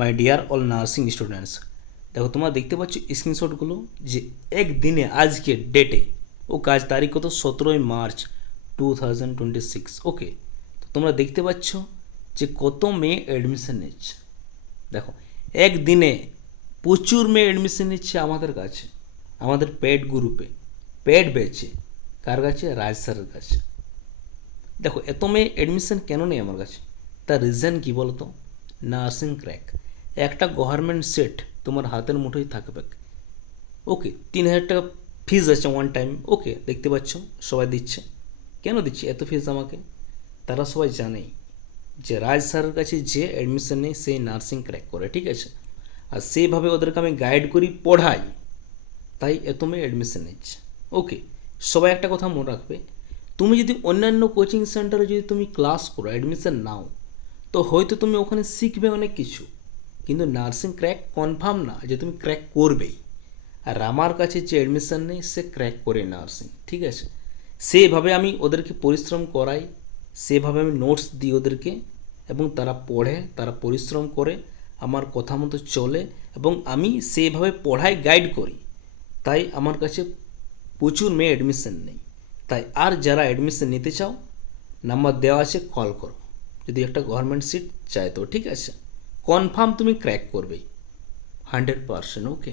My dear all nursing students, দেখো তোমরা দেখতে পাচ্ছ স্ক্রিনশটগুলো যে একদিনে আজকে ডেটে আজ তারিখ কত 17 মার্চ 2026। ওকে, তো তোমরা দেখতে পাচ্ছ যে কত মেয়ে অ্যাডমিশন নিচ্ছে। দেখো একদিনে প্রচুর মেয়ে অ্যাডমিশন নিচ্ছে আমাদের কাছে, আমাদের পেড গ্রুপে, পেড ব্যাচে। কার কাছে? রাজ স্যারের কাছে। দেখো এত মেয়ে অ্যাডমিশন কেন নেই আমার কাছে? তার রিজন কী বলো তো? Nursing crack. একটা গভর্নমেন্ট সেট তোমার হাতের মুঠোয় থাকবে। ওকে, 3,000 টাকা ফিজ আছে ওয়ান টাইম। ওকে, দেখতে পাচ্ছ সবাই দিচ্ছে। কেন দিচ্ছে এত ফিজ আমাকে? তারা সবাই জানেই যে রাজ স্যারের কাছে যে অ্যাডমিশন নেই সেই নার্সিং ক্র্যাক করে, ঠিক আছে? আর সেইভাবে ওদেরকে আমি গাইড করি, পড়াই, তাই এত মেয়ে অ্যাডমিশন নিচ্ছে। ওকে, সবাই একটা কথা মনে রাখবে, তুমি যদি অন্যান্য কোচিং সেন্টারে যদি তুমি ক্লাস করো, অ্যাডমিশন নাও, তো হয়তো তুমি ওখানে শিখবে অনেক কিছু, কিন্তু নার্সিং ক্র্যাক কনফার্ম না যে তুমি ক্র্যাক করবেই। আর আমার কাছে যে অ্যাডমিশন নেই সে ক্র্যাক করে নার্সিং, ঠিক আছে? সেভাবে আমি ওদেরকে পরিশ্রম করাই, সেভাবে আমি নোটস দিই ওদেরকে, এবং তারা পড়ে, তারা পরিশ্রম করে, আমার কথা মতো চলে, এবং আমি সেভাবে পড়াই, গাইড করি। তাই আমার কাছে প্রচুর মেয়ে অ্যাডমিশন নেই। তাই আর যারা অ্যাডমিশন নিতে চাও, নাম্বার দেওয়া আছে, কল করো যদি একটা গভর্নমেন্ট সিট চাই তো, ঠিক আছে? কনফার্ম তুমি ক্র্যাক করবেই 100%। ওকে।